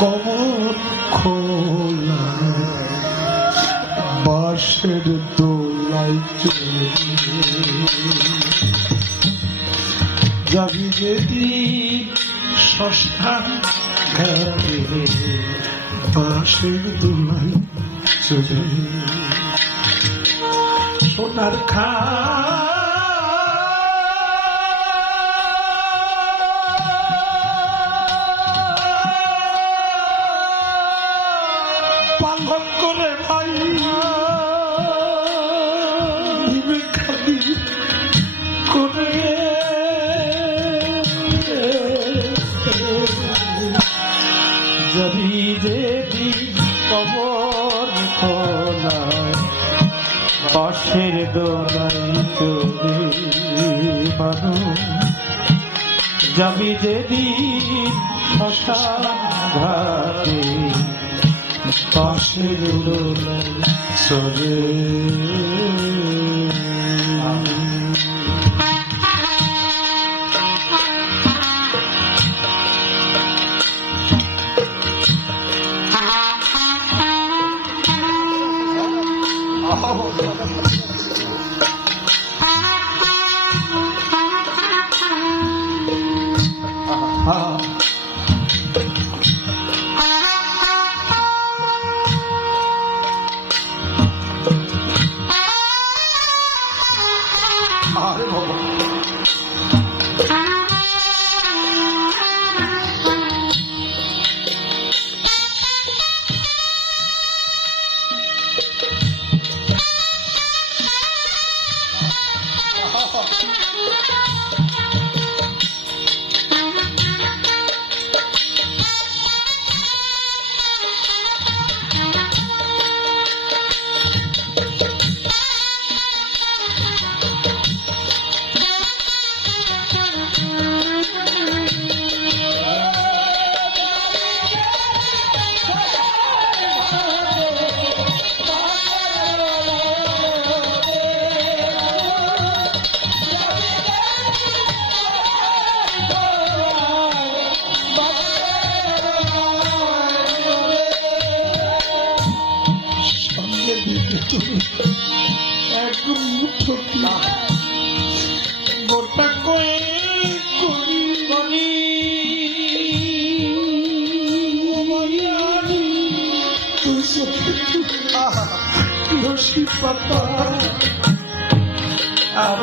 Common খোলা বাঁশের দোলাই যাবি যেদিন শ্মশান ঘাটে বাঁশের দোলাই চলে সোনার খা পাশের দোলাই চলে মানুষ। যাবি যেদিন শ্মশান ঘাটে পাশের দোলাই চলে। আরে একদম মুঠো গোটা কয়ে করি করি তুলসী পাতা আর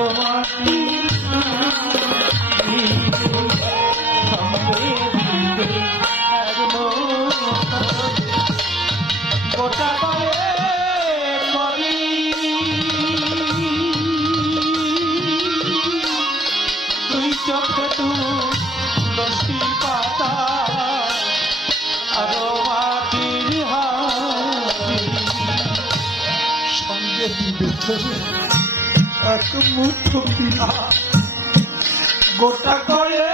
সঙ্গে দিবে তোরে এক মুঠো পিঠা গোটা করে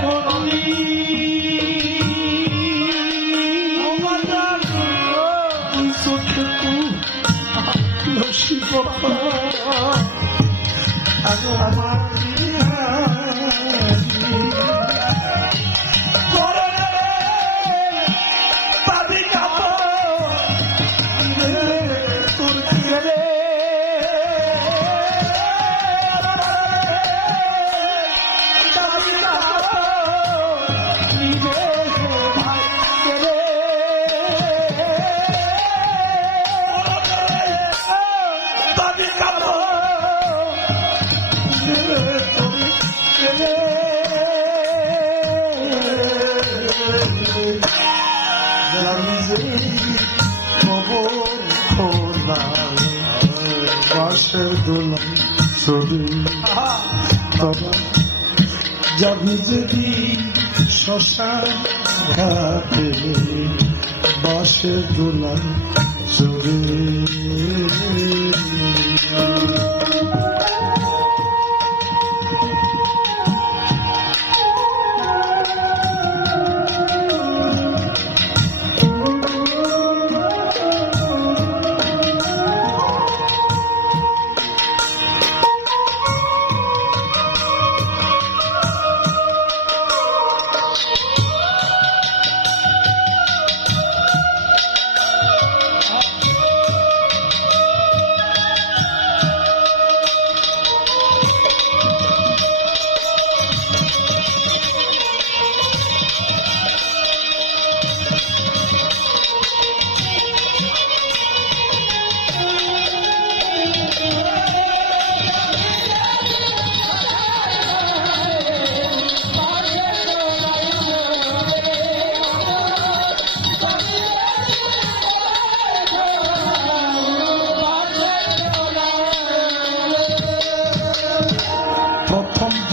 করলি তুই চোখে দোলাই ছবি যাবি যদি শ্মশান ঘাটে বাসের দোলাই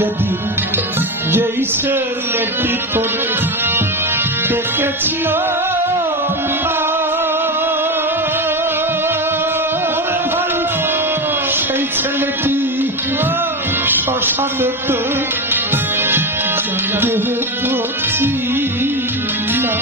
যদি যে ঈশ্বর এটি করে দেখেছিল সেই ছেলেটি শ্মশানে তো পড়ছি না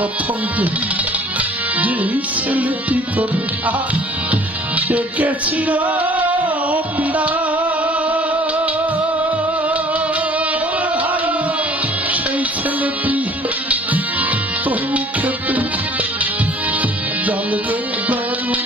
প্রথম দিন যে ছেলেটি পিতা ভাই সেই ছেলেটি তোর মুখেতে জানবে দারুণ